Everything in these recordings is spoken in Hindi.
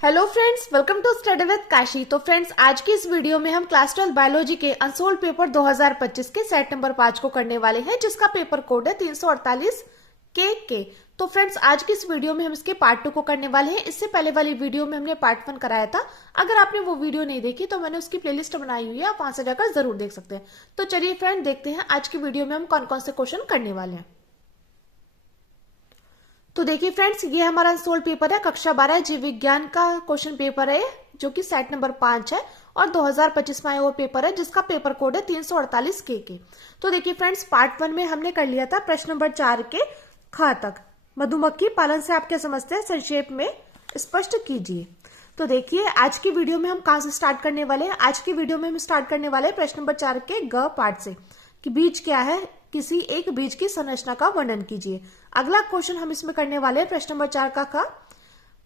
Hello friends, welcome to study with Kashi. तो फ्रेंड्स, आज की इस वीडियो में हम क्लास 12 बायोलॉजी के अनसोल्ड पेपर 2025 के सेट नंबर 5 को करने वाले हैं, जिसका पेपर कोड है 348 के। तो फ्रेंड्स, आज की इस वीडियो में हम इसके पार्ट 2 को करने वाले हैं। इससे पहले वाली वीडियो में हमने पार्ट 1 कराया था। अगर आपने वो वीडियो नहीं देखी तो मैंने उसकी प्लेलिस्ट बनाई हुई है, आप वहां से जाकर जरूर देख सकते हैं। तो चलिए फ्रेंड, देखते हैं आज की वीडियो में हम कौन कौन से क्वेश्चन करने वाले हैं। तो देखिए फ्रेंड्स, ये हमारा सोल्ड पेपर है कक्षा 12 जीव विज्ञान का क्वेश्चन पेपर है, जो कि सेट नंबर 5 है और 2025 में आया हुआ पेपर है, जिसका पेपर कोड है 348 के। तो देखिए फ्रेंड्स, पार्ट 1 में हमने कर लिया था प्रश्न नंबर 4 के ख तक। मधुमक्खी पालन से आप क्या समझते हैं, संक्षेप में स्पष्ट कीजिए। तो देखिए, आज की वीडियो में हम कहां से स्टार्ट करने वाले हैं। आज की वीडियो में हम स्टार्ट करने वाले हैं प्रश्न नंबर 4 के ग पार्ट से, कि बीज क्या है, किसी एक बीज की संरचना का वर्णन कीजिए। अगला क्वेश्चन हम इसमें करने वाले हैं प्रश्न नंबर 4 का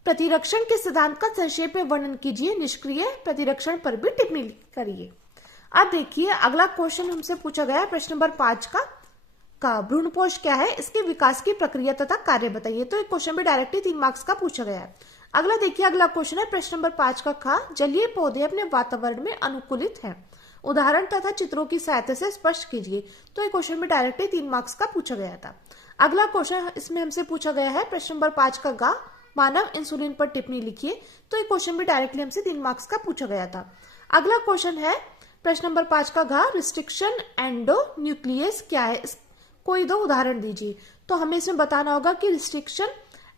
प्रतिरक्षण के सिद्धांत का संक्षेप में वर्णन कीजिए, निष्क्रिय प्रतिरक्षण पर भी टिप्पणी करिए। अब देखिए, अगला क्वेश्चन हमसे पूछा गया है प्रश्न नंबर 5 का भ्रूणपोष क्या है, इसके विकास की प्रक्रिया तथा कार्य बताइए। तो एक क्वेश्चन भी डायरेक्टली 3 मार्क्स का पूछा गया है। अगला देखिए, अगला क्वेश्चन है प्रश्न नंबर 5 का ख जलीय पौधे अपने वातावरण में अनुकूलित हैं, उदाहरण तथा चित्रों की सहायता से स्पष्ट कीजिए। तो ये क्वेश्चन में डायरेक्टली 3 मार्क्स का पूछा गया था। अगला क्वेश्चन इसमें हमसे पूछा गया है प्रश्न नंबर 5 का गा मानव इंसुलिन पर टिप्पणी लिखिए। तो ये क्वेश्चन भी डायरेक्टली हमसे 3 मार्क्स का पूछा गया था। अगला क्वेश्चन है प्रश्न नंबर 5 का घ रिस्ट्रिक्शन एंडोन्यूक्लियस क्या है, कोई 2 उदाहरण दीजिए। तो हमें इसमें बताना होगा कि रिस्ट्रिक्शन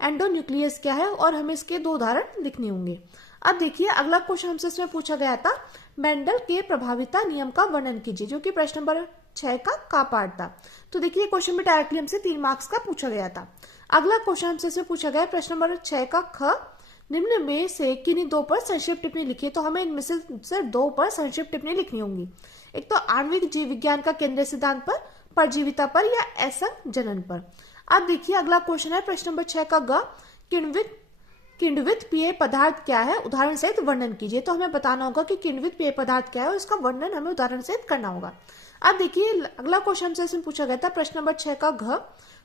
एंडोन्यूक्लियस क्या है और हमें इसके 2 उदाहरण लिखने होंगे। अब देखिए, अगला क्वेश्चन हमसे इसमें पूछा गया था मेंडल के प्रभाविता नियम का वर्णन कीजिए, जो कि प्रश्न नंबर 6 का पार्ट था। तो देखिए, क्वेश्चन में डायरेक्टली हमसे 3 मार्क्स का पूछा गया था। अगला क्वेश्चन हमसे इसमें पूछा गया प्रश्न नंबर 6 का ख निम्न में से किन्हीं 2 पर संक्षिप्त टिप्पणी लिखिए। तो हमें इनमें से सिर्फ 2 पर संक्षिप्त टिप्पणी लिखनी होंगी। एक तो आणविक जीव विज्ञान का केंद्रीय सिद्धांत पर, परजीविता पर या असंग जनन पर। अब देखिए, अगला क्वेश्चन है प्रश्न नंबर 6 का ग किण्वित पेय पदार्थ क्या है, उदाहरण सहित वर्णन कीजिए। तो हमें बताना होगा कि किण्वित पेय पदार्थ क्या है और इसका वर्णन हमें उदाहरण सहित करना होगा। अब देखिए, अगला क्वेश्चन से इसमें पूछा गया था प्रश्न नंबर 6 का घ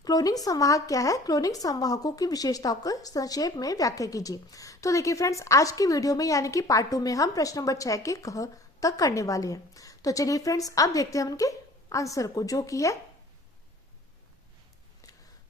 क्लोनिंग संवाहक क्या है, क्लोनिंग संवाहकों की विशेषताओं को संक्षेप में व्याख्या कीजिए। तो देखिए फ्रेंड्स, आज की वीडियो में यानी कि पार्ट 2 में हम प्रश्न नंबर 6 के ख तक करने वाले हैं। तो चलिए फ्रेंड्स, अब देखते हैं उनके आंसर को, जो कि है।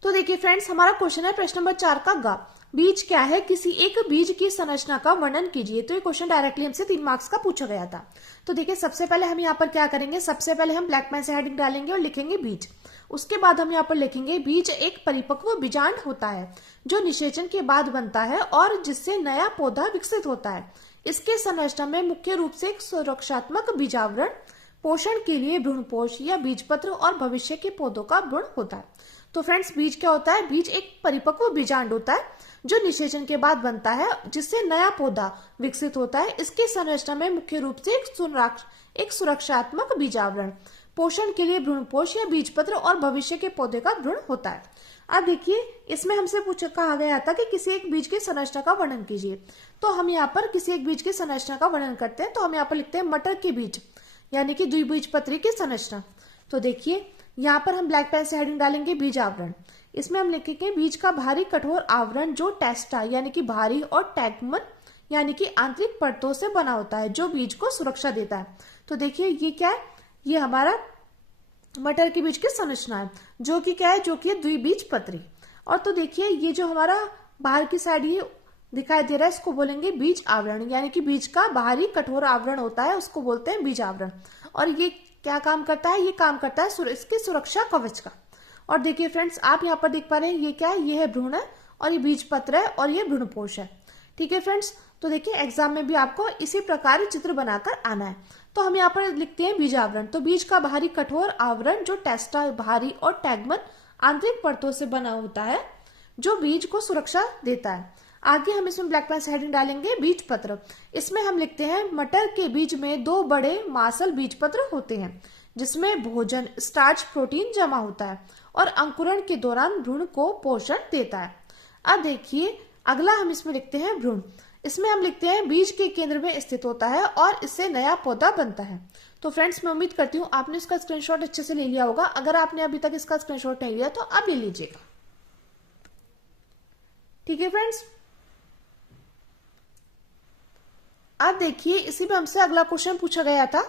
तो देखिए फ्रेंड्स, हमारा क्वेश्चन है प्रश्न नंबर 4 का ग बीज क्या है, किसी एक बीज की संरचना का वर्णन कीजिए। तो ये क्वेश्चन डायरेक्टली हमसे 3 मार्क्स का पूछा गया था। तो देखिए, सबसे पहले हम यहाँ पर क्या करेंगे, सबसे पहले हम ब्लैक पेन से हेडिंग डालेंगे और लिखेंगे बीज। उसके बाद हम यहाँ पर लिखेंगे बीज एक परिपक्व बीजांड होता है जो निषेचन के बाद बनता है और जिससे नया पौधा विकसित होता है। इसके संरचना में मुख्य रूप से एक सुरक्षात्मक बीजावरण, पोषण के लिए भ्रूणपोष या बीजपत्र और भविष्य के पौधों का भ्रूण होता है। तो फ्रेंड्स, बीज क्या होता है, बीज एक परिपक्व बीजांड होता है जो निषेचन के बाद बनता है, जिससे नया पौधा विकसित होता है। इसके संरचना में मुख्य रूप से एक सुरक्षात्मक बीजावरण, पोषण के लिए भ्रूणपोष या बीजपत्र और भविष्य के पौधे का भ्रूण होता है। अब देखिए, इसमें हमसे कहा गया था कि किसी एक बीज की संरचना का वर्णन कीजिए। तो हम यहाँ पर किसी एक बीज की संरचना का वर्णन करते हैं। तो हम यहाँ पर लिखते हैं मटर के बीज, यानी कि द्विबीजपत्री की संरचना। तो देखिए, यहाँ पर हम ब्लैक पेन से हेडिंग डालेंगे बीज आवरण। इसमें हम लिखेंगे बीज का भारी कठोर आवरण जो टेस्टा यानी कि भारी और टैगमन यानी कि आंतरिक परतों से बना होता है, जो बीज को सुरक्षा देता है। तो देखिए, ये क्या है, ये हमारा मटर के बीज की संरचना है, जो कि क्या है, जो कि द्विबीजपत्री। और तो देखिए, ये जो हमारा बाहर की साइड ये दिखाई दे रहा है, इसको बोलेंगे बीज आवरण, यानी कि बीज का बाहरी कठोर आवरण होता है, उसको बोलते हैं बीज आवरण। और ये क्या काम करता है, ये काम करता है इसकी सुरक्षा कवच का। और देखिए फ्रेंड्स, आप यहाँ पर देख पा रहे हैं, ये क्या है, ये है भ्रूण है और ये बीजपत्र है और ये भ्रूणपोष है। ठीक है फ्रेंड्स, तो देखिए एग्जाम में भी आपको इसी प्रकार चित्र बनाकर आना है। तो हम यहाँ पर लिखते हैं बीज आवरण। तो बीज का बाहरी कठोर आवरण जो टेस्टा भारी और टैगमन आंतरिक परतों से बना होता है, जो बीज को सुरक्षा देता है। आगे हम इसमें ब्लैक पेन से हेडिंग डालेंगे बीजपत्र। इसमें हम लिखते हैं मटर के बीज में 2 बड़े मांसल बीजपत्र होते हैं, जिसमें भोजन स्टार्च प्रोटीन जमा होता है और अंकुरण के दौरान भ्रूण को पोषण देता है। अब देखिए, अगला हम इसमें लिखते हैं भ्रूण। इसमें हम लिखते हैं बीज के केंद्र में स्थित होता है और इससे नया पौधा बनता है। तो फ्रेंड्स, मैं उम्मीद करती हूँ आपने इसका स्क्रीनशॉट अच्छे से ले लिया होगा। अगर आपने अभी तक इसका स्क्रीनशॉट नहीं लिया तो अब ले लीजिएगा। ठीक है फ्रेंड्स, अब देखिए इसी में हमसे अगला क्वेश्चन पूछा गया था।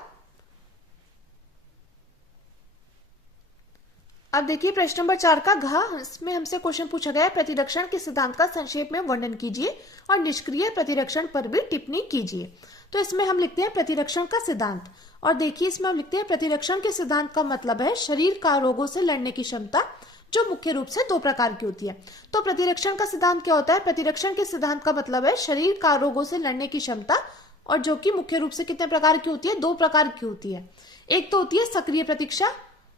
अब देखिए प्रश्न नंबर 4 का घ, इसमें हमसे क्वेश्चन पूछा गया है, प्रतिरक्षण के सिद्धांत का संक्षेप में वर्णन कीजिए और निष्क्रिय प्रतिरक्षण पर भी टिप्पणी कीजिए। तो इसमें हम लिखते हैं प्रतिरक्षण का सिद्धांत, और देखिए इसमें हम लिखते हैं प्रतिरक्षण के सिद्धांत का मतलब है शरीर का रोगों से लड़ने की क्षमता, जो मुख्य रूप से 2 प्रकार की होती है। तो प्रतिरक्षण का सिद्धांत क्या होता है? प्रतिरक्षण के सिद्धांत का मतलब है शरीर का रोगों से लड़ने की क्षमता, और जो कि मुख्य रूप से कितने प्रकार की होती है? 2 प्रकार की होती है। एक तो होती है सक्रिय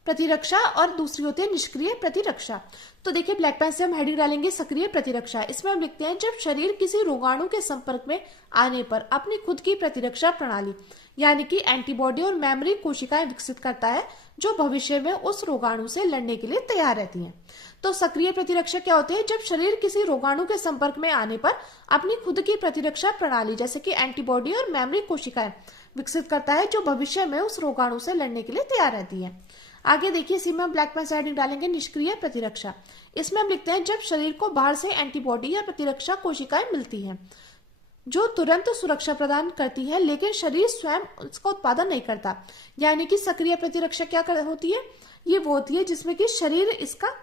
प्रतिरक्षा और दूसरी होती है निष्क्रिय प्रतिरक्षा। तो देखिए ब्लैक पेन से हम हेडिंग डालेंगे सक्रिय प्रतिरक्षा। इसमें हम लिखते हैं जब शरीर किसी रोगाणु के संपर्क में आने पर अपनी खुद की प्रतिरक्षा प्रणाली यानी कि एंटीबॉडी और मेमोरी कोशिकाएं विकसित करता है, जो भविष्य में उस रोगाणु से लड़ने के लिए तैयार रहती हैं। तो सक्रिय प्रतिरक्षा क्या होती है? जब शरीर किसी रोगाणु के संपर्क में आने पर अपनी खुद की प्रतिरक्षा प्रणाली जैसे कि एंटीबॉडी और मेमोरी कोशिकाएं विकसित करता है, जो भविष्य में उस रोगाणु से लड़ने के लिए तैयार रहती है। आगे देखिए इसी में हम ब्लैक पेन से हेडिंग डालेंगे निष्क्रिय प्रतिरक्षा। इसमें हम लिखते हैं जब शरीर को बाहर से एंटीबॉडी या प्रतिरक्षा कोशिकाएं मिलती हैं, जो तुरंत सुरक्षा प्रदान करती है, लेकिन शरीर स्वयं इसका उत्पादन नहीं करता। यानी कि सक्रिय प्रतिरक्षा क्या होती है? ये वो होती है जिसमें कि शरीर इसका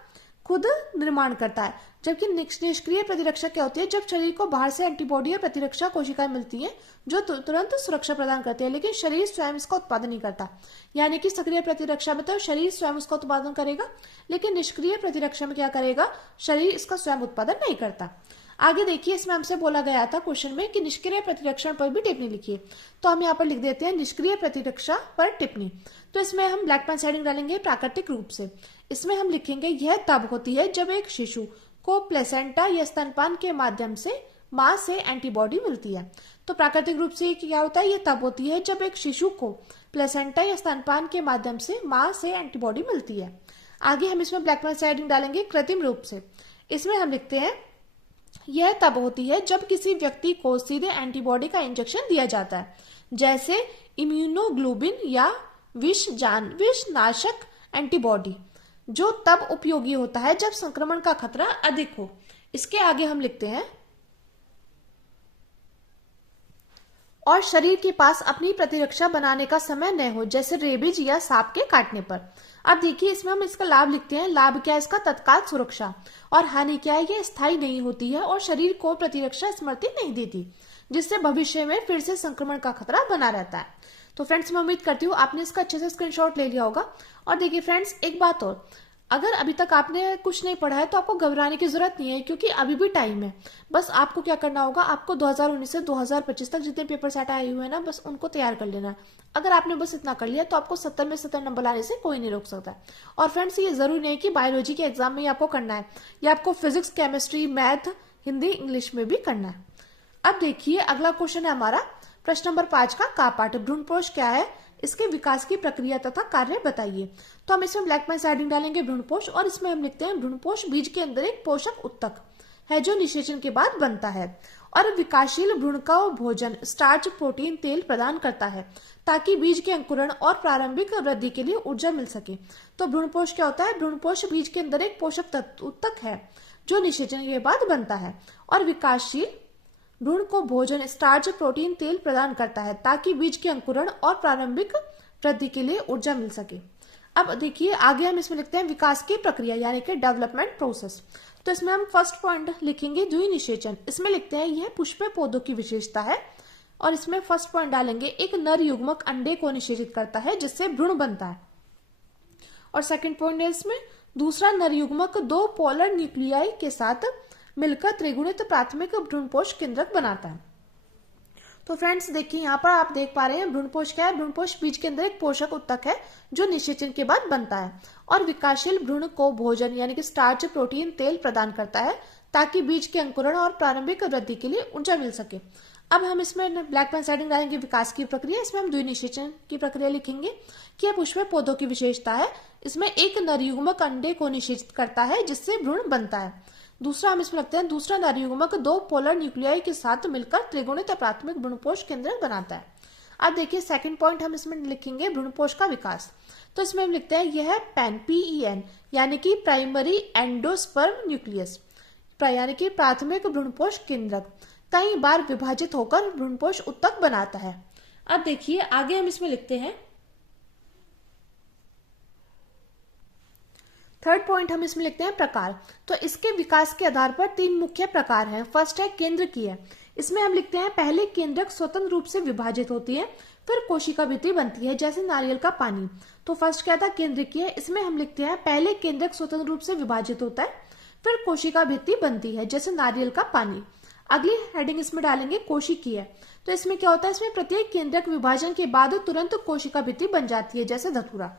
खुद निर्माण करता है। जबकि निष्क्रिय प्रतिरक्षा क्या होती है? जब शरीर को बाहर से एंटीबॉडी या प्रतिरक्षा कोशिकाएं मिलती हैं, जो तुरंत सुरक्षा प्रदान करती है, लेकिन शरीर स्वयं इसका उत्पादन नहीं करता। यानी कि सक्रिय प्रतिरक्षा में तो शरीर स्वयं उसका उत्पादन करेगा, लेकिन निष्क्रिय प्रतिरक्षा में क्या करेगा? शरीर इसका स्वयं उत्पादन नहीं करता। आगे देखिए इसमें हमसे बोला गया था क्वेश्चन में कि निष्क्रिय प्रतिरक्षण पर भी टिप्पणी लिखिए। तो हम यहाँ पर लिख देते हैं निष्क्रिय प्रतिरक्षा पर टिप्पणी। तो इसमें हम ब्लैक पेन हेडिंग डालेंगे प्राकृतिक रूप से। इसमें हम लिखेंगे यह तब होती है जब एक शिशु को प्लेसेंटा या स्तनपान के माध्यम से मां से एंटीबॉडी मिलती है। तो प्राकृतिक रूप से क्या होता है? ये तब होती है जब एक शिशु को प्लेसेंटा या स्तनपान के माध्यम से मां से एंटीबॉडी मिलती है। आगे हम इसमें ब्लैक पेन हेडिंग डालेंगे कृत्रिम रूप से। इसमें हम लिखते हैं यह तब होती है जब किसी व्यक्ति को सीधे एंटीबॉडी का इंजेक्शन दिया जाता है, जैसे इम्यूनोग्लोबिन या विषनाशक एंटीबॉडी, जो तब उपयोगी होता है जब संक्रमण का खतरा अधिक हो। इसके आगे हम लिखते हैं और शरीर के पास अपनी प्रतिरक्षा बनाने का समय न हो, जैसे रेबीज या सांप के काटने पर। अब देखिए इसमें हम इसका लाभ लिखते हैं। लाभ क्या है इसका? तत्काल सुरक्षा। और हानि क्या है? ये स्थायी नहीं होती है और शरीर को प्रतिरक्षा स्मृति नहीं देती, जिससे भविष्य में फिर से संक्रमण का खतरा बना रहता है। तो फ्रेंड्स मैं उम्मीद करती हूँ आपने इसका अच्छे से स्क्रीनशॉट ले लिया होगा। और देखिए फ्रेंड्स एक बात और, अगर अभी तक आपने कुछ नहीं पढ़ा है तो आपको घबराने की जरूरत नहीं है, क्योंकि अभी भी टाइम है। बस आपको क्या करना होगा, आपको 2019 से 2025 तक जितने पेपर सेट आए हुए हैं ना, बस उनको तैयार कर लेना। अगर आपने बस इतना कर लिया तो आपको 70 में 70 नंबर लाने से कोई नहीं रोक सकता। और फ्रेंड्स ये जरूरी नहीं कि बायोलॉजी के एग्जाम में ही आपको करना है, या आपको physics, chemistry, math, Hindi, English में भी करना है। अब देखिए अगला क्वेश्चन है हमारा प्रश्न नंबर 5 का पाठ, भ्रूणपोष क्या है, इसके विकास की प्रक्रिया तथा कार्य बताइए। तो हम इसमें ब्लैक पेन से हेडिंग डालेंगे भ्रूणपोष, और इसमें हम लिखते हैं भ्रूणपोष बीज के अंदर एक पोषक उत्तक है जो निषेचन के बाद बनता है और विकासशील भ्रूण का भोजन स्टार्च, प्रोटीन, तेल प्रदान करता है, ताकि बीज के अंकुरण और प्रारंभिक वृद्धि के लिए ऊर्जा मिल सके। तो भ्रूणपोष क्या होता है? भ्रूणपोष बीज के अंदर एक पोषक उत्तक है जो निषेचन के बाद बनता है और विकासशील भ्रूण को भोजन स्टार्च, प्रोटीन, तेल प्रदान करता है, ताकि बीज के अंकुरण और प्रारंभिक वृद्धि के लिए ऊर्जा मिल सके। अब देखिए आगे हम इसमें लिखते हैं विकास की प्रक्रिया यानी कि डेवलपमेंट प्रोसेस। तो इसमें हम फर्स्ट पॉइंट लिखेंगे द्विनिषेचन। इसमें लिखते हैं यह पुष्पीय पौधों की विशेषता है, और इसमें फर्स्ट पॉइंट डालेंगे एक नर युग्मक अंडे को निषेचित करता है जिससे भ्रूण बनता है। और सेकंड पॉइंट है इसमें दूसरा नर युग्मक 2 पोलर न्यूक्लियाई के साथ मिलकर त्रिगुणित प्राथमिक भ्रूणपोष केंद्रक बनाता है। तो फ्रेंड्स देखिए यहाँ पर आप देख पा रहे हैं भ्रूणपोष क्या है? भ्रूणपोष बीज के अंदर एक पोषक उत्तक है जो निषेचन के बाद बनता है और विकासशील भ्रूण को भोजन यानी कि स्टार्च, प्रोटीन, तेल प्रदान करता है, ताकि बीज के अंकुरण और प्रारंभिक वृद्धि के लिए ऊर्जा मिल सके। अब हम इसमें ब्लैक पेन हेडिंग डालेंगे विकास की प्रक्रिया। इसमें हम द्विनिषेचन की प्रक्रिया लिखेंगे कि यह पुष्पीय पौधों की विशेषता है। इसमें एक नर युग्मक अंडे को निषेचित करता है जिससे भ्रूण बनता है। दूसरा हम इसमें लगते हैं दूसरा नर युग्मक 2 पोलर न्यूक्लियाई के साथ मिलकर त्रिगुणित प्राथमिक भ्रूणपोष केंद्रक बनाता है। अब देखिए सेकंड पॉइंट हम इसमें लिखेंगे भ्रूणपोष का विकास। तो इसमें हम लिखते हैं यह PEN यानी कि प्राइमरी एंडोस्पर्म न्यूक्लियस यानी कि प्राथमिक भ्रूणपोष केंद्रक कई बार विभाजित होकर भ्रूणपोष उत्तक बनाता है। अब देखिए आगे हम इसमें लिखते हैं थर्ड पॉइंट, हम इसमें लिखते हैं प्रकार। तो इसके विकास के आधार पर 3 मुख्य प्रकार हैं। फर्स्ट है केंद्रकीय। इसमें हम लिखते हैं पहले केंद्रक स्वतंत्र रूप से विभाजित होती है, फिर कोशिका भित्ति बनती है, जैसे नारियल का पानी। तो फर्स्ट क्या था, केंद्रकीय। इसमें हम लिखते हैं पहले केंद्रक स्वतंत्र रूप से विभाजित होता है, फिर कोशिका भित्ति बनती है, जैसे नारियल का पानी। अगली हेडिंग इसमें डालेंगे कोशिकीय। तो इसमें क्या होता है, इसमें प्रत्येक केंद्रक विभाजन के बाद तुरंत कोशिका भित्ति बन जाती है, जैसे धतूरा।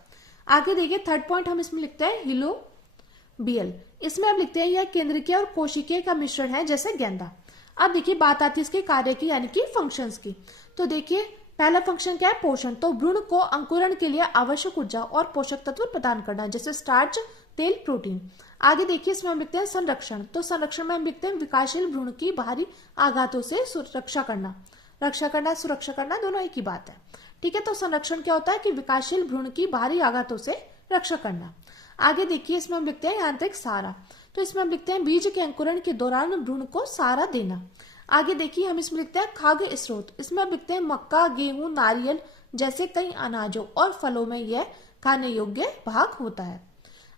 आगे देखिए थर्ड पॉइंट हम इसमें लिखते हैं हिलोबियल। इसमें हम लिखते हैं यह केंद्रकीय और कोशिकीय का मिश्रण है, जैसे गेंदा। अब देखिए बात आती है इसके कार्य की, यानी कि फंक्शंस की। तो देखिए पहला फंक्शन क्या है, पोषण। तो भ्रूण को अंकुरण के लिए आवश्यक ऊर्जा और पोषक तत्व प्रदान करना, जैसे स्टार्च, तेल, प्रोटीन। आगे देखिए इसमें हम लिखते हैं संरक्षण। तो संरक्षण में हम लिखते हैं विकासशील भ्रूण की बाहरी आघातों से सुरक्षा करना। रक्षा करना, सुरक्षा करना दोनों एक ही बात है, ठीक है। तो संरक्षण क्या होता है कि विकासशील भ्रूण की बाहरी आघातों से रक्षा करना। आगे देखिए इसमें हम लिखते हैं यांत्रिक सहारा। तो इसमें हम लिखते हैं बीज के अंकुरण के दौरान भ्रूण को सहारा देना। आगे देखिए हम इसमें लिखते हैं खाद्य स्रोत। इसमें हम लिखते हैं मक्का, गेहूं, नारियल जैसे कई अनाजों और फलों में यह खाने योग्य भाग होता है।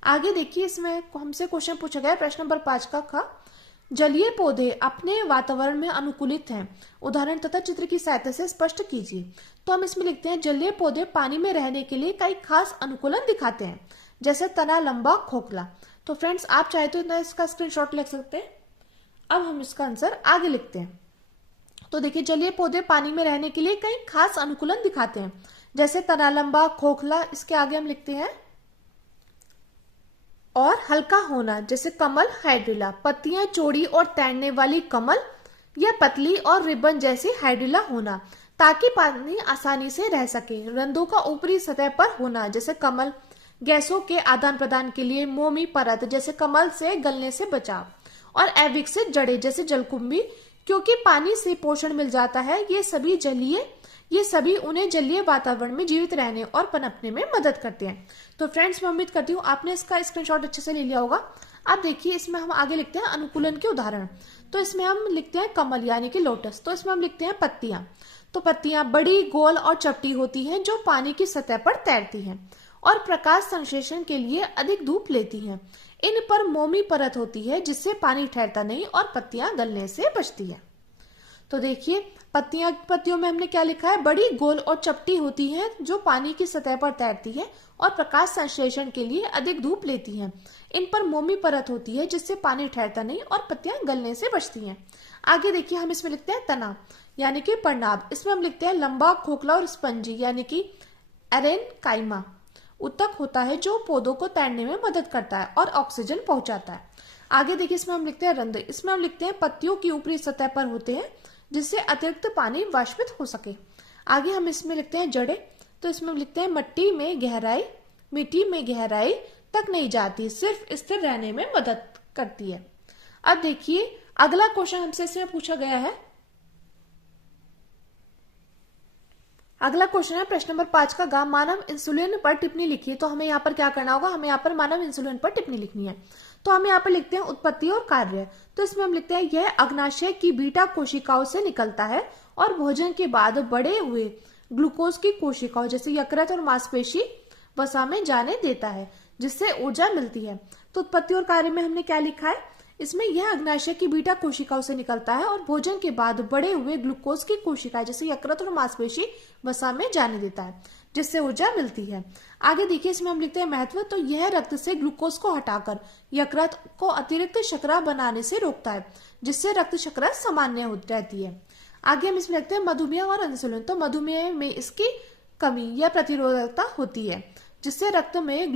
आगे देखिए इसमें हमसे क्वेश्चन पूछा गया प्रश्न नंबर 5 का जलीय पौधे अपने वातावरण में अनुकूलित हैं, उदाहरण तथा चित्र की सहायता से स्पष्ट कीजिए। तो हम इसमें लिखते हैं जलीय पौधे पानी में रहने के लिए कई खास अनुकूलन दिखाते हैं, जैसे तना लंबा, खोखला। तो फ्रेंड्स आप चाहे तो इतना इसका स्क्रीनशॉट लिख सकते हैं। अब हम इसका आंसर आगे लिखते हैं। तो देखिए जलीय पौधे पानी में रहने के लिए कई खास अनुकूलन दिखाते हैं, जैसे तना लंबा, खोखला। इसके आगे हम लिखते हैं और हल्का होना, जैसे कमल, हाइड्रिला। पत्तियां चौड़ी और तैरने वाली कमल या पतली और रिबन जैसी हाइड्रिला होना, ताकि पानी आसानी से रह सके। रंध्रों का ऊपरी सतह पर होना, जैसे कमल। गैसों के आदान प्रदान के लिए मोमी परत, जैसे कमल से गलने से बचाव। और अविकसित जड़ें, जैसे जलकुंभी, क्योंकि पानी से पोषण मिल जाता है। ये सभी उन्हें जलीय वातावरण में जीवित रहने और पनपने में मदद करते हैं। तो फ्रेंड्स मैं उम्मीद करती हूँ आपने इसका स्क्रीनशॉट अच्छे से ले लिया होगा। अब देखिए इसमें हम आगे लिखते हैं अनुकूलन के उदाहरण। तो इसमें हम लिखते हैं कमल यानी कि लोटस। तो इसमें हम लिखते हैं पत्तियां। तो पत्तियां बड़ी, गोल और चपटी होती हैं, जो पानी की सतह पर तैरती हैं और प्रकाश संश्लेषण के लिए अधिक धूप लेती हैं। इन पर मोमी परत होती है, जिससे पानी ठहरता नहीं और पत्तियां गलने से बचती है। तो देखिए पत्तियों में हमने क्या लिखा है, बड़ी, गोल और चपटी होती हैं, जो पानी की सतह पर तैरती है और प्रकाश संश्लेषण के लिए अधिक धूप लेती हैं। इन पर मोमी परत होती है, जिससे पानी ठहरता नहीं और पत्तियां गलने से बचती हैं। आगे देखिए हम इसमें लिखते हैं तना यानी कि पर्णाभ। इसमें हम लिखते हैं लंबा, खोखला और स्पंजी यानी कि एरेनकाइमा। उत्तक होता है जो पौधों को तैरने में मदद करता है और ऑक्सीजन पहुंचाता है। आगे देखिए इसमें हम लिखते हैं रंध्र। इसमें हम लिखते हैं पत्तियों की ऊपरी सतह पर होते हैं, जिससे अतिरिक्त पानी वाष्पित हो सके। आगे हम इसमें लिखते हैं जड़ें। तो इसमें हम लिखते हैं मिट्टी में गहराई तक नहीं जाती, सिर्फ स्थिर रहने में मदद करती है। अब देखिए अगला क्वेश्चन हमसे इसमें पूछा गया है। अगला क्वेश्चन है प्रश्न नंबर 5 का मानव इंसुलिन पर टिप्पणी लिखिए। तो हमें यहाँ पर क्या करना होगा, हमें यहाँ पर मानव इंसुलिन पर टिप्पणी लिखनी है। तो हम यहाँ पर लिखते हैं उत्पत्ति और कार्य। तो इसमें हम लिखते हैं यह अग्नाशय की बीटा कोशिकाओं से निकलता है और भोजन के बाद बड़े हुए ग्लूकोज की कोशिकाओं, जैसे यकृत और मांसपेशी, वसा में जाने देता है, जिससे ऊर्जा मिलती है। तो उत्पत्ति और कार्य में हमने क्या लिखा है, इसमें यह अग्नाशय की बीटा कोशिकाओं से निकलता है और भोजन के बाद बड़े हुए ग्लूकोज की कोशिकाएं, जैसे यकृत और मांसपेशी, वसा में जाने देता है, जिससे ऊर्जा मिलती है। आगे देखिए इसमें हम लिखते हैं महत्व। तो यह रक्त से ग्लूकोज को हटाकर यकृत को अतिरिक्त शर्करा बनाने से रोकता है, जिससे रक्त शर्करा सामान्य रहती है। आगे हम इसमें लिखते हैं मधुमेह और इंसुलिन। तो मधुमेह में इसकी कमी या प्रतिरोधकता होती है, जिससे रक्त में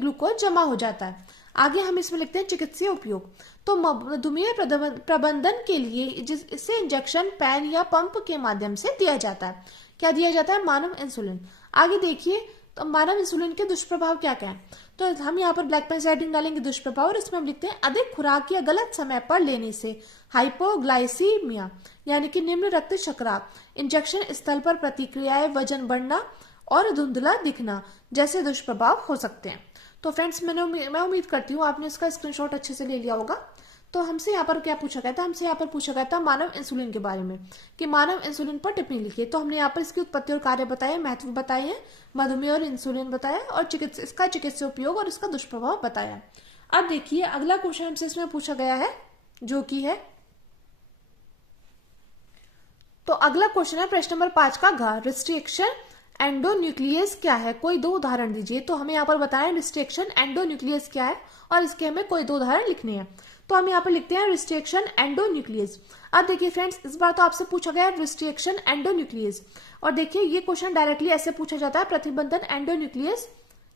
ग्लूकोज जमा हो जाता है। आगे हम इसमें लिखते हैं चिकित्सीय उपयोग। तो मधुमेह प्रबंधन के लिए इसे इंजेक्शन, पेन या पंप के माध्यम से दिया जाता है। क्या दिया जाता है, मानव इंसुलिन। आगे देखिए तो मानव इंसुलिन के दुष्प्रभाव क्या क्या है। तो हम यहाँ पर ब्लैक पेन से हेडिंग डालेंगे दुष्प्रभाव, और इसमें हम लिखते हैं अधिक खुराक या गलत समय पर लेने से हाइपोग्लाइसीमिया यानी कि निम्न रक्त शर्करा, इंजेक्शन स्थल पर प्रतिक्रियाएं, वजन बढ़ना और धुंधला दिखना जैसे दुष्प्रभाव हो सकते हैं। तो फ्रेंड्स मैं उम्मीद करती हूँ आपने इसका स्क्रीनशॉट अच्छे से ले लिया होगा। तो हमसे यहाँ पर क्या पूछा गया था, हमसे यहाँ पर पूछा गया था मानव इंसुलिन के बारे में, कि मानव इंसुलिन पर टिप्पणी लिखिए। तो हमने यहाँ पर इसकी उत्पत्ति और कार्य बताए, महत्व बताए हैं, मधुमेह और इंसुलिन बताया, और इसका चिकित्सा उपयोग और इसका दुष्प्रभाव बताया। अब देखिए अगला क्वेश्चन हमसे इसमें पूछा गया है, जो कि है, तो अगला क्वेश्चन है प्रश्न नंबर 5 का घ, रिस्ट्रिक्शन एंडोन्यूक्लियस क्या है, कोई 2 उदाहरण दीजिए। तो हमें यहाँ पर बताया रिस्ट्रिक्शन एंडोन्यूक्लियस क्या है, और इसके हमें कोई 2 उदाहरण लिखने हैं। तो हम यहाँ पर लिखते हैं रिस्ट्रिक्शन एंडोन्यूक्लियस। अब देखिए फ्रेंड्स, इस बार तो आपसे पूछा गया है रिस्ट्रिक्शन एंडोन्यूक्लियस, और देखिए ये क्वेश्चन डायरेक्टली ऐसे पूछा जाता है, प्रतिबंधन एंडोन्यूक्लियस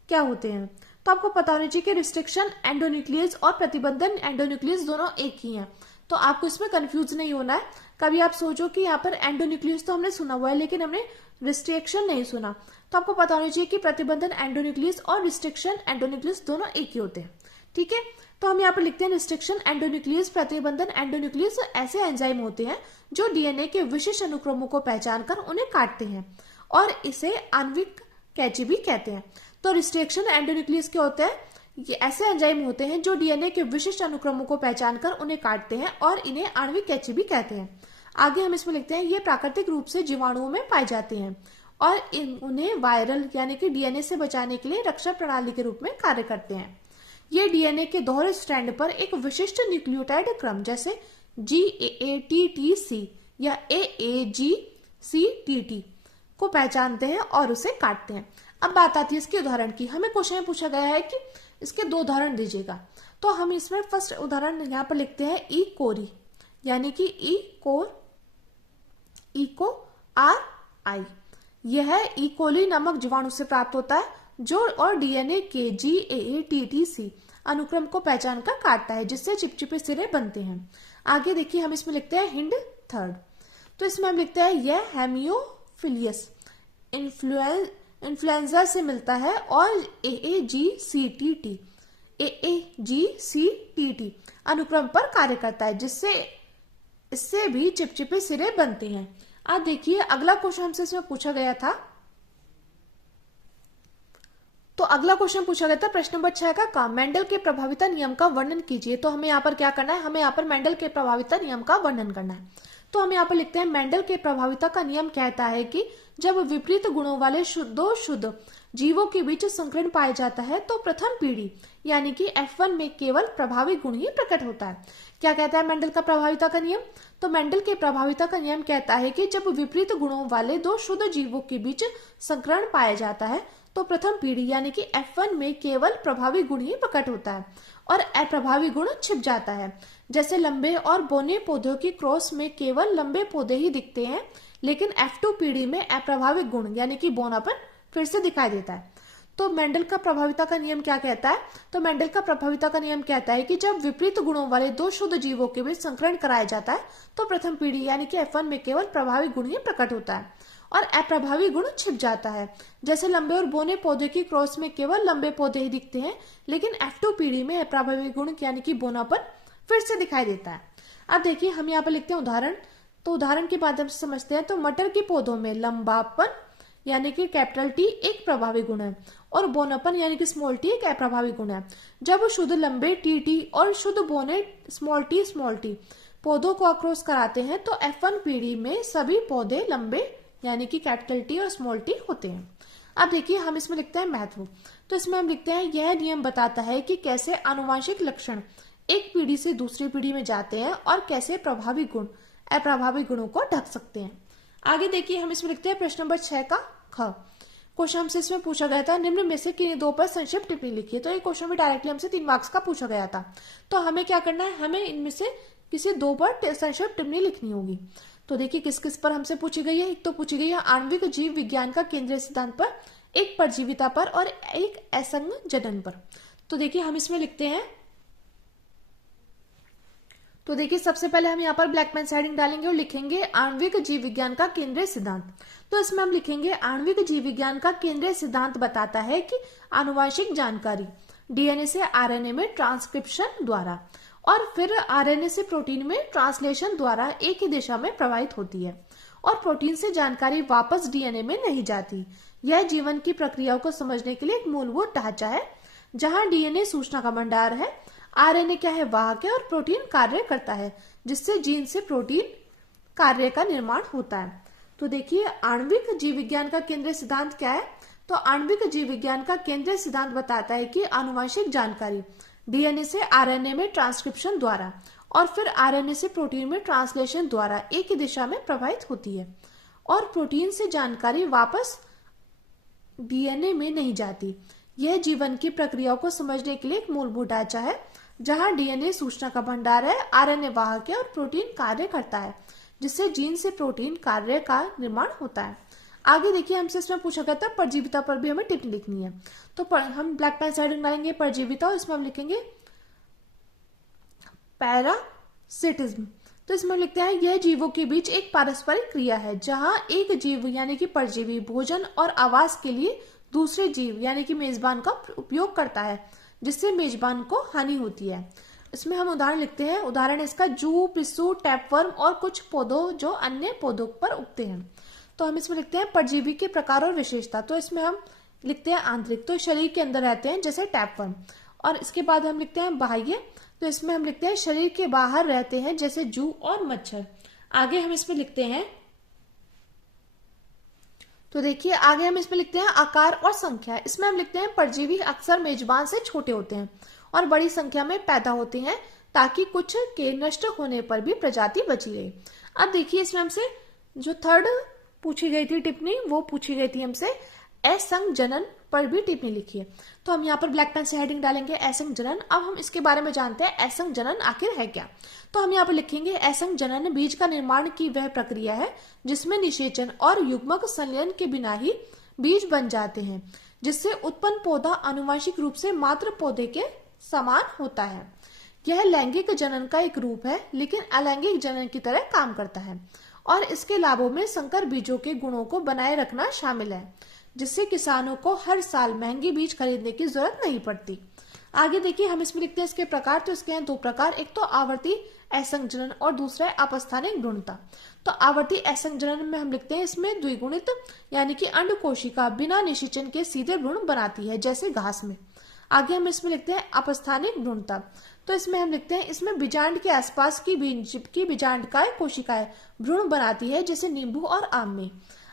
क्या होते हैं। तो आपको पता होना चाहिए कि रिस्ट्रिक्शन एंडोन्यूक्लियस और प्रतिबंधन एंडोन्यूक्लियस दोनों एक ही हैं, तो आपको इसमें कंफ्यूज नहीं होना है। कभी आप सोचो कि यहाँ पर एंडोन्यूक्लियस तो हमने सुना हुआ है लेकिन हमने रिस्ट्रिक्शन नहीं सुना, तो आपको पता होना चाहिए कि प्रतिबंधन एंडोन्यूक्लियस और रिस्ट्रिक्शन एंडोन्यूक्लियस दोनों एक ही होते हैं। ठीक है, तो हम यहाँ पर लिखते हैं रिस्ट्रिक्शन एंडोन्यूक्लियस, प्रतिबंधन एंडोन्यूक्लियस ऐसे एंजाइम होते हैं जो डीएनए के विशिष्ट अनुक्रमों को पहचान कर उन्हें काटते हैं, और इसे आणविक कैची भी कहते हैं। तो रिस्ट्रिक्शन एंडोन्यूक्लियस क्या होता है, ये ऐसे एंजाइम होते हैं जो डीएनए के विशिष्ट अनुक्रमों को पहचान कर उन्हें काटते हैं, और इन्हें आणविक कैची भी कहते हैं। आगे हम इसमें लिखते हैं ये प्राकृतिक रूप से जीवाणुओं में पाए जाते हैं, और उन्हें वायरल यानी कि डीएनए से बचाने के लिए रक्षा प्रणाली के रूप में कार्य करते हैं। ये डीएनए के दोहरे स्ट्रैंड पर एक विशिष्ट न्यूक्लियोटाइड क्रम जैसे GATTC या AAGCTT को पहचानते हैं और उसे काटते हैं। अब बात आती है इसके उदाहरण की। हमें क्वेश्चन में पूछा गया है कि इसके 2 उदाहरण दीजिएगा। तो हम इसमें फर्स्ट उदाहरण यहाँ पर लिखते हैं ई कोरी, यानी कि ECORI। यह ई कोली नामक जीवाणु से प्राप्त होता है, जो और डीएनए के GATTC अनुक्रम को पहचान कर काटता है, जिससे चिपचिपे सिरे बनते हैं। आगे देखिए हम इसमें लिखते हैं हिंड थर्ड। तो इसमें हम लिखते हैं यह हेमियोफिलियस इन्फ्लुएंजा से मिलता है और AAGCTT अनुक्रम पर कार्य करता है, जिससे इससे भी चिपचिपे सिरे बनते हैं। अब देखिए अगला क्वेश्चन हमसे इसमें पूछा गया था, तो अगला क्वेश्चन पूछा गया था प्रश्न नंबर 6 का मेंडल के प्रभाविता नियम का वर्णन कीजिए। तो हमें यहाँ पर क्या करना है, हमें यहाँ पर मेंडल के प्रभाविता नियम का वर्णन करना है। तो हम यहाँ पर लिखते हैं मेंडल के प्रभाविता का नियम कहता है कि जब विपरीत गुणों वाले दो शुद्ध जीवों के बीच संकरण पाया जाता है तो प्रथम पीढ़ी यानी कि F1 में केवल प्रभावी गुण ही प्रकट होता है। क्या कहता है मेंडल का प्रभाविता का नियम, तो मेंडल के प्रभाविता का नियम कहता है कि जब विपरीत गुणों वाले 2 शुद्ध जीवों के बीच संकरण पाया जाता है तो प्रथम पीढ़ी यानी कि F1 में केवल प्रभावी गुण ही प्रकट होता है और अप्रभावी गुण छिप जाता है। जैसे लंबे और बौने पौधों की क्रॉस में केवल लंबे पौधे ही दिखते हैं, लेकिन F2 पीढ़ी में अप्रभाविक गुण यानी कि बौनापन फिर से दिखाई देता है। तो मेंडल का प्रभाविता का नियम क्या कहता है, तो मेंडल का प्रभाविता का नियम कहता है कि जब विपरीत गुणों वाले 2 शुद्ध जीवों के बीच संकरण कराया जाता है तो प्रथम पीढ़ी यानी कि F1 में केवल प्रभावी गुण ही प्रकट होता है और अप्रभावी गुण छिप जाता है। जैसे लंबे और बौने पौधे की क्रॉस में केवल लंबे पौधे ही दिखते हैं, लेकिन F2 पीढ़ी में अप्रभावी गुण यानी कि बौनापन फिर से दिखाई देता है। अब देखिए हम यहाँ पर लिखते हैं उदाहरण, तो उदाहरण के माध्यम से समझते हैं। तो मटर के पौधों में लंबापन यानी कि कैपिटल T एक प्रभावी गुण है और बौनापन यानी कि स्मॉल t एक अप्रभावी गुण है। जब शुद्ध लंबे TT और शुद्ध बौने स्मॉल t पौधों को अक्रॉस कराते हैं तो F1 पीढ़ी में सभी पौधे लंबे यानी कि कैपिटल T और स्मॉल t होते हैं। अब देखिए हम इसमें लिखते हैं महत्व, तो इसमें हम लिखते हैं यह नियम बताता है कि कैसे आनुवांशिक लक्षण एक पीढ़ी से दूसरी पीढ़ी में जाते हैं और कैसे प्रभावी गुण अप्रभावी गुणों को ढक सकते हैं। आगे देखिए हम इसमें लिखते हैं प्रश्न नंबर 6 का ख। क्वेश्चन हमसे इसमें पूछा गया था निम्न में से किन्हीं 2 पर संक्षिप्त टिप्पणी लिखिए। तो ये क्वेश्चन भी डायरेक्टली हमसे 3 मार्क्स का पूछा गया था। तो हमें क्या करना है, हमें इनमें से किसी 2 पर संक्षिप्त टिप्पणी लिखनी होगी। तो देखिए किस किस पर हमसे पूछी गई है। एक तो पूछी गई है आणविक जीव विज्ञान का केंद्रीय सिद्धांत पर, एक परजीविता पर और एक असंग जनन पर। तो देखिए हम इसमें लिखते हैं, तो देखिए सबसे पहले हम यहाँ पर ब्लैक पेन से हेडिंग डालेंगे और लिखेंगे आणविक जीव विज्ञान का केंद्रीय सिद्धांत। तो इसमें हम लिखेंगे आणविक जीव विज्ञान का केंद्रीय सिद्धांत बताता है कि आनुवांशिक जानकारी डीएनए से आरएनए में ट्रांसक्रिप्शन द्वारा और फिर आरएनए से प्रोटीन में ट्रांसलेशन द्वारा एक ही दिशा में प्रवाहित होती है और प्रोटीन से जानकारी वापस डीएनए में नहीं जाती। यह जीवन की प्रक्रियाओं को समझने के लिए एक मूलभूत ढांचा है। जहां डीएनए सूचना का भंडार है, आरएनए क्या है, वाहक है, और प्रोटीन कार्य करता है, जिससे जीन से प्रोटीन कार्य का निर्माण होता है। तो देखिए आणविक जीव विज्ञान का केंद्रीय सिद्धांत क्या है, तो आणविक जीव विज्ञान का केंद्रीय सिद्धांत बताता है कि आनुवंशिक जानकारी डीएनए से आरएनए में ट्रांसक्रिप्शन द्वारा और फिर आरएनए से प्रोटीन में ट्रांसलेशन द्वारा एक ही दिशा में प्रवाहित होती है और प्रोटीन से जानकारी वापस डीएनए में नहीं जाती। यह जीवन की प्रक्रियाओं को समझने के लिए एक मूलभूत ढांचा है, जहां डीएनए सूचना का भंडार है, आरएनए वाहक है और प्रोटीन कार्य करता है, जिससे जीन से प्रोटीन कार्य का निर्माण होता है। आगे देखिए हमसे इसमें पूछा गया था परजीविता पर भी हमें टिप्पणी लिखनी है। तो हम ब्लैक पेन साइड में डालेंगे परजीविता और इसमें हम लिखेंगे पैरासिटिज्म। तो इसमें लिखते हैं यह जीवों के बीच एक पारस्परिक क्रिया है, जहां एक जीव यानी कि परजीवी भोजन और आवास के लिए दूसरे जीव यानी कि मेजबान का उपयोग करता है, जिससे मेजबान को हानि होती है। इसमें हम उदाहरण लिखते हैं, उदाहरण इसका जू, पिस्सू, टैपवर्म और कुछ पौधों जो अन्य पौधों पर उगते हैं। तो हम इसमें लिखते हैं परजीवी के प्रकार और विशेषता। तो इसमें हम लिखते हैं आंतरिक, तो शरीर के अंदर रहते हैं जैसे टैपवर्म। और इसके बाद हम लिखते हैं बाह्य, तो इसमें हम लिखते हैं शरीर के बाहर रहते हैं जैसे जू और मच्छर। आगे हम इसमें लिखते हैं, तो देखिए आगे हम इसमें लिखते हैं आकार और संख्या। इसमें हम लिखते हैं परजीवी अक्सर मेजबान से छोटे होते हैं और बड़ी संख्या में पैदा होते हैं, ताकि कुछ के नष्ट होने पर भी प्रजाति बची रहे। अब देखिए इसमें हमसे जो थर्ड पूछी गई थी टिप्पणी, वो पूछी गई थी हमसे असंजनन पर भी टिप्पणी लिखिए। तो हम यहाँ पर ब्लैक पेन से हेडिंग डालेंगे असंजनन। अब हम इसके बारे में जानते हैं असंजनन आखिर है क्या। तो हम यहाँ पर लिखेंगे असंजनन बीज का निर्माण की वह प्रक्रिया है जिसमें निषेचन और युग्मक संलयन के बिना ही बीज बन जाते हैं, जिससे उत्पन्न पौधा आनुवंशिक रूप से मात्र पौधे के समान होता है। यह लैंगिक जनन का एक रूप है, लेकिन अलैंगिक जनन की तरह काम करता है और इसके लाभों में संकर बीजों के गुणों को बनाए रखना शामिल है, जिससे किसानों को हर साल महंगे बीज खरीदने की जरूरत नहीं पड़ती। आगे देखिए हम इसमें लिखते हैं इसके प्रकार। तो इसके हैं दो प्रकार, एक तो आवर्ती असंजनन और दूसरा है अपस्थानिक भ्रूणता। तो आवर्ती असंजनन में हम लिखते हैं इसमें द्विगुणित यानी कि अंड कोशिका बिना निषेचन के सीधे भ्रूण बनाती है, जैसे घास में। आगे हम इसमें लिखते हैं अपस्थानिक भ्रूणता। तो इसमें हम लिखते हैं इसमें बीजांड के आसपास की बीजांडकाय कोशिकाएं भ्रूण बनाती है, जैसे नींबू और आम में।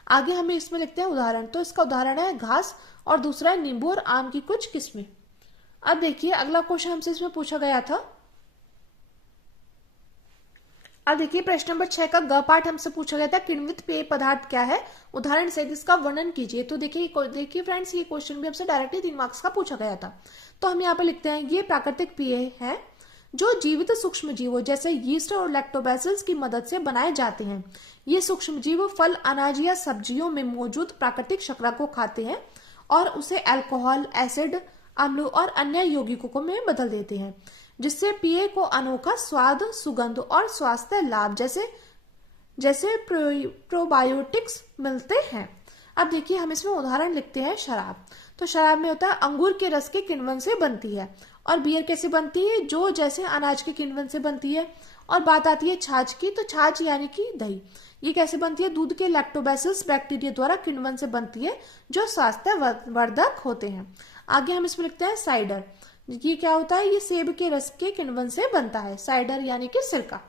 आगे हम इसमें लिखते हैं उदाहरण। तो इसका उदाहरण है घास और दूसरा है नींबू और आम की कुछ किस्में। अब देखिए अगला क्वेश्चन हमसे इसमें पूछा गया था। अब देखिए प्रश्न नंबर 6 का ग पाठ हमसे पूछा गया था किण्वित पेय पदार्थ क्या है, उदाहरण सहित इसका वर्णन कीजिए। तो देखिए फ्रेंड्स ये क्वेश्चन भी हमसे डायरेक्टली 3 मार्क्स का पूछा गया था। तो हम यहाँ पर लिखते हैं ये प्राकृतिक पेय है जो जीवित सूक्ष्म जीवों जैसे यीस्ट और लैक्टोबैसिल्स की मदद से बनाए जाते हैं। ये सूक्ष्म जीव फल, अनाज या सब्जियों में मौजूद प्राकृतिक शर्करा को खाते हैं और उसे अल्कोहल, एसिड, अम्ल और अन्य यौगिकों में बदल देते हैं, जिससे पेय को अनोखा स्वाद, सुगंध और स्वास्थ्य लाभ जैसे प्रोबायोटिक्स मिलते हैं। अब देखिए हम इसमें उदाहरण लिखते हैं शराब। तो शराब में होता है अंगूर के रस के किण्वन से बनती है। और बियर कैसे बनती है, जो जैसे अनाज के किण्वन से बनती है। और बात आती है छाछ की, तो छाछ यानी कि दही, ये कैसे बनती है, दूध के लैक्टोबैसिलस बैक्टीरिया द्वारा किण्वन से बनती है, जो स्वास्थ्य वर्धक होते हैं। आगे हम इसमें लिखते हैं साइडर। ये क्या होता है, ये सेब के रस के किण्वन से बनता है, साइडर यानी कि सिरका।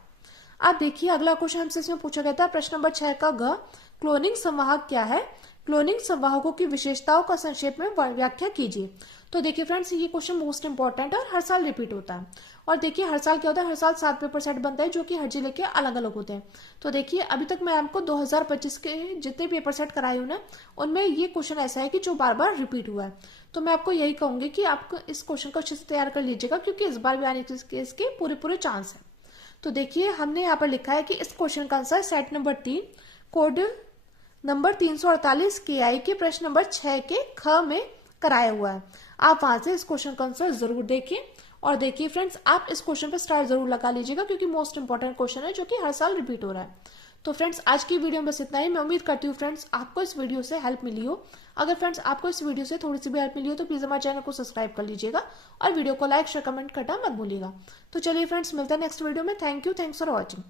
अब देखिए अगला क्वेश्चन हमसे इसमें पूछा गया था प्रश्न नंबर 6 का ग, क्लोनिंग संवाहक क्या है, क्लोनिंग संवाहकों की विशेषताओं का संक्षेप में व्याख्या कीजिए। तो देखिए फ्रेंड्स ये क्वेश्चन मोस्ट इंपॉर्टेंट और हर साल रिपीट होता है। और देखिए हर साल क्या होता है, हर साल 7 पेपर सेट बनता है, जो कि हर जिले के अलग अलग होते हैं। तो देखिए अभी तक मैं आपको 2025 के जितने पेपर सेट कराए हूं ना, उनमें ये क्वेश्चन ऐसा है कि जो बार बार रिपीट हुआ है। तो मैं आपको यही कहूंगी कि आप इस क्वेश्चन को अच्छे से तैयार कर लीजिएगा, क्योंकि इस बार भी आने के इसके पूरे चांस है। तो देखिए हमने यहाँ पर लिखा है कि इस क्वेश्चन का answer set number 3 code number 348 KI के प्रश्न नंबर 6 के ख में कराया हुआ है। आप वहां से इस क्वेश्चन का आंसर जरूर देखें। और देखिए फ्रेंड्स आप इस क्वेश्चन पर स्टार जरूर लगा लीजिएगा, क्योंकि मोस्ट इंपॉर्टेंट क्वेश्चन है जो कि हर साल रिपीट हो रहा है। तो फ्रेंड्स आज की वीडियो में बस इतना ही। मैं उम्मीद करती हूँ फ्रेंड्स आपको इस वीडियो से हेल्प मिली हो। अगर फ्रेंड्स आपको इस वीडियो से थोड़ी सी भी हेल्प मिली हो तो प्लीज हमारे चैनल को सब्सक्राइब कर लीजिएगा और वीडियो को लाइक, शेयर, कमेंट करना मत भूलिएगा। तो चलिए फ्रेंड्स मिलते हैं नेक्स्ट वीडियो में। Thank you, thanks for watching.